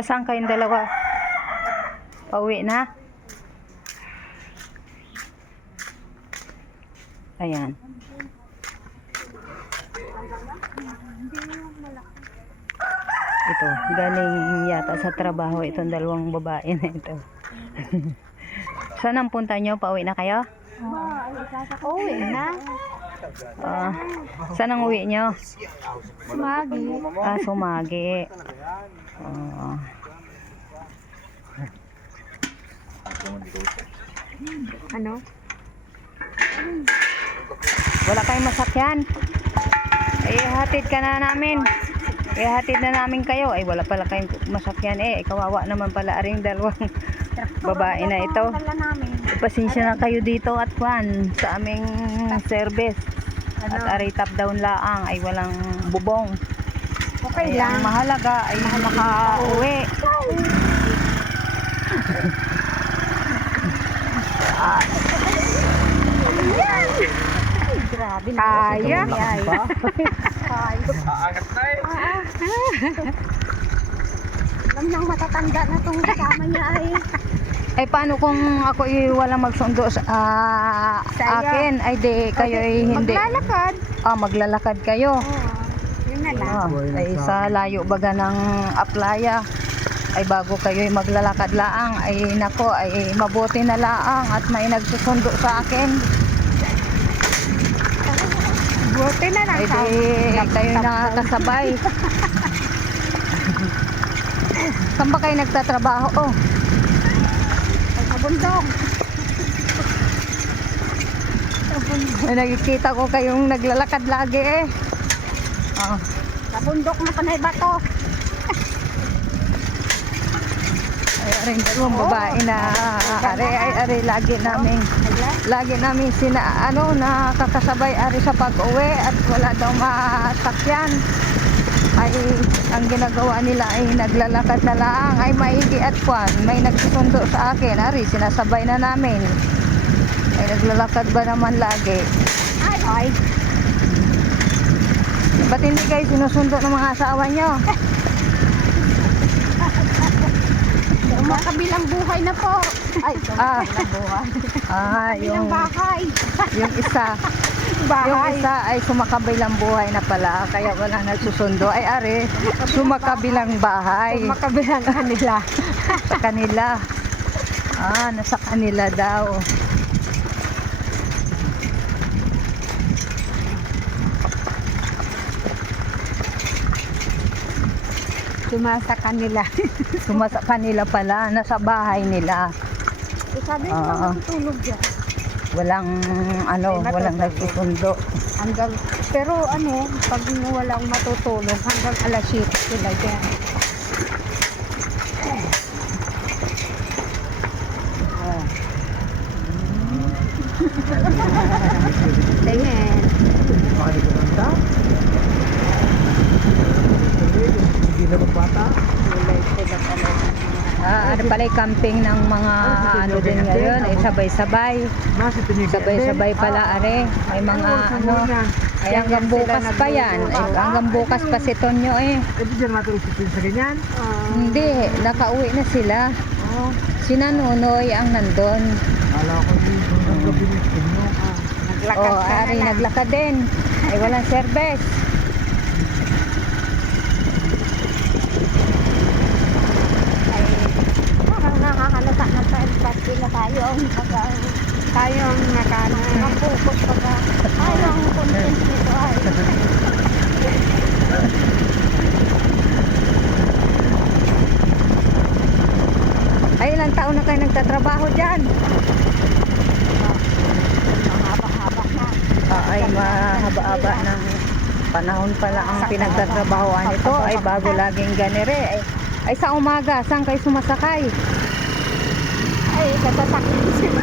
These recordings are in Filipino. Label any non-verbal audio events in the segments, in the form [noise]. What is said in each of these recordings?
Pasang kayong dalawa? Pauwi na? Ayan. Ito, galing yata sa trabaho itong dalawang babae na ito. [laughs] Saan ang punta nyo? Pauwi na kayo? Uwi na. Ah, saan ang uwi nyo? Magi. Ah, sumagi. Ano? wala kayong masakyan. Ay, hatid ka na namin. Eh, hatid na namin kayo. Ay, wala pala kayong masakyan eh. Kawawa naman pala aring dalawang [laughs] babae na ito. Pasensya na kayo dito at kwan sa aming service. Ano? At aray top down laang ay walang bubong. Okay Ay, ang lang. mahalaga ay makauwi. Grabe Kaya. Kaya. [laughs] Alam nang matatanda na tong kasama niya ay. Ay paano kung ako ay walang magsundo sa ah, Sa akin? Ay di kayo ay hindi. Maglalakad. Ah, maglalakad kayo. Oo. Ah, ay sa layo baga ng aplaya ay bago kayo ay maglalakad laang ay nako ay mabuti na laang at may nagsusundo sa akin. Buti na lang ay di kayo nakakasabay saan ba kayo nagtatrabaho? Oh. Sa bundok. ay nakikita ko kayong naglalakad lagi eh ah, Sa bundok na panay bato. ay aring dalawang babae na. Ari ay ari lagi namin lagi namin sina ano nakakasabay ari sa pag-uwi at wala daw masakyan. Ay ang ginagawa nila ay naglalakad na lang. Ay maigi at kwan may nagsusundo sa akin. Ari sinasabay na namin. Ay naglalakad ba naman lagi? Ay, ay. Ba't hindi kayo sinusundo ng mga asawa nyo Yung mga kabilang buhay na po. Ay, ah buhay. ah Kabilang yung bahay. yung isa Yung Bahay. isa ay sumakabilang buhay na pala, kaya wala nagsusundo. Ay are, sumakabilang bahay Makabilang kanila. sa kanila. Ah, nasa kanila daw. Sumasa kanila. [laughs] Sumasa kanila pala, nasa bahay nila. Eh, sabi mo Oo. matutulog dyan. Walang ano, May walang matutulog. nagsusundo. Hanggang, pero ano, pag walang matutulog, hanggang alas 7 sila dyan. Oh. [laughs] Tingin. Na magbata. Ah, ano pala yung camping ng mga ano din ngayon, ay sabay-sabay. Tinig. Sabay-sabay pala are. May mga ano, ay hanggang bukas pa yan. Ay, hanggang bukas pa si Tonyo eh. Pwede dyan natin usipin sa ganyan. Hindi, nakauwi na sila. Oo. Si Nanunoy ang nandun. Kala ko din ang gabi ni Tino. Naglakad oh, ka ari na lang. naglakad din. Ay walang service. Ay, parang nakakalata na tayo. Pati na tayo ang pag tayo ang nakano. Nakapukot pag tayo ang content nito ay. Ay ilang taon nagtatrabaho dyan? Mahaba-haba na. Ah, ay mahaba-haba ng panahon pala ang pinagtatrabahoan ito. Ay bago laging ganire. Ay, ay sa umaga, saan kayo sumasakay? Ay, katasakyan sila.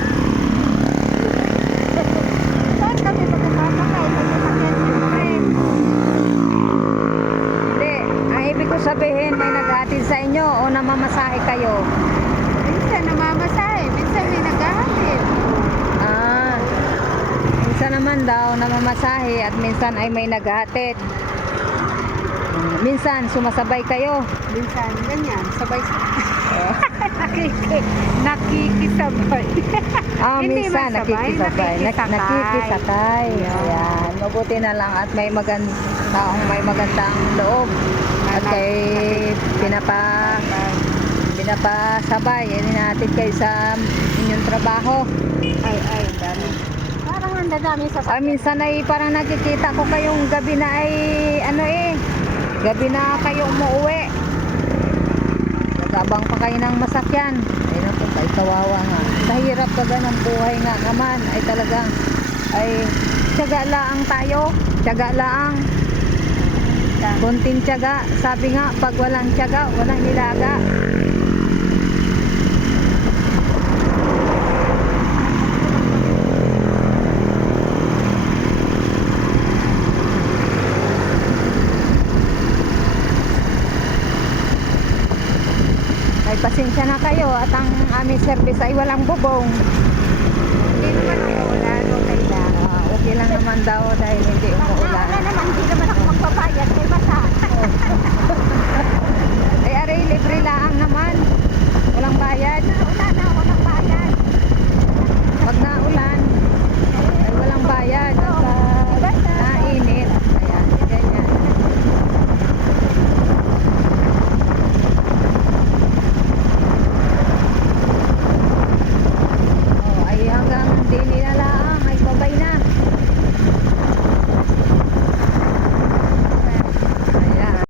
Saan kami magkakasakay? Katasakyan sila. Hindi, ang ibig ko sabihin may naghatid sa inyo o namamasahe kayo. Minsan namamasahe, minsan may naghahatid. Ah, minsan daw namamasahe at minsan ay may naghatid. Mm, minsan, sumasabay kayo. Minsan, ganyan, sabay [laughs] Nakiki, nakikisabay. Ah, Hindi minsan, masabay, nakikisabay. Nak- nakikisakay. nakikisakay. Ayan. Mabuti na lang at may magand taong may magandang loob. At kay pinapa pinapasabay. Yan natin kayo sa inyong trabaho. Ay, ay, dami. Ang dadami sa Ah, minsan ay parang nakikita ko kayong gabi na ay ano eh. Gabi na kayo umuwi. Nagabang pa kayo ng masakyan. Ay naku, ay kawawa nga. Sa hirap ka ng buhay nga naman ay talagang ay tiyaga laang tayo. Tiyaga laang. Kunting tiyaga. Sabi nga, pag walang tiyaga, walang nilaga. Pasensya na kayo at ang aming service ay walang bubong.